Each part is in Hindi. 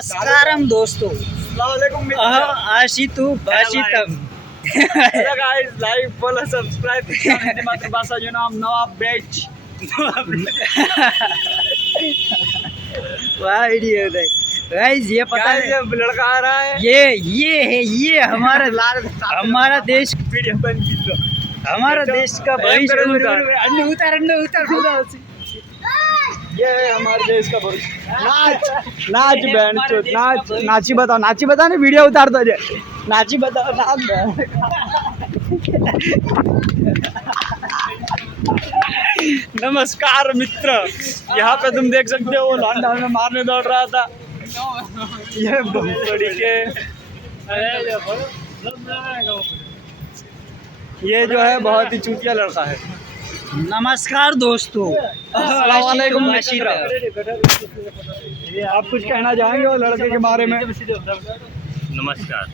नमस्कारम दोस्तों आशितु भाषितम hello guys like follow subscribe Hindi मातृभाषा जो नाम नवाब बेच वाह वीडियो गाइस ये पता है जब लड़का आ रहा है ये हमारा देश वीडियो बन गई तो हमारा देश का भविष्य उतार ये है हमारे देश का भविष्य नाच बहन चोद नाची बताओ ना वीडियो उतार दो नाची बताओ नाच नमस्कार मित्र यहाँ पे तुम देख सकते हो वो लॉन्डा में मारने दौड़ रहा था ये बड़ी के ये जो है बहुत ही चूतिया लड़का है। नमस्कार दोस्तों अस्सलाम वालेकुम मित्र आप कुछ कहना चाहेंगे वो लड़के के बारे में? नमस्कार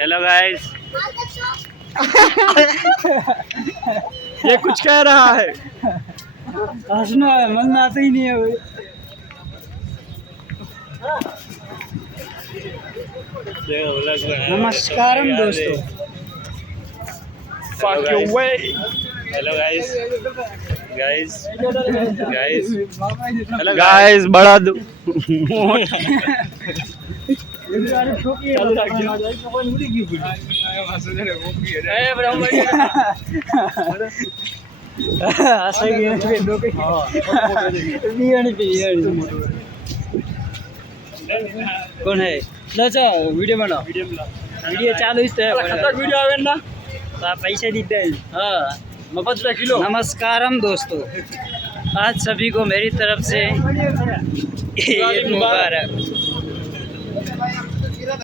हेलो गाइस ये कुछ कह रहा है हंसना है मन आता ही नहीं है नमस्कारम दोस्तों Fuck your way hello guys hello guys बड़ा कौन है लचा वीडियो बनाओ वीडियो चालू वीडियो आवे ना पैसे दीते हैं हाँ मफत किलो। नमस्कारम दोस्तों आज सभी को मेरी तरफ से ईद मुबारक।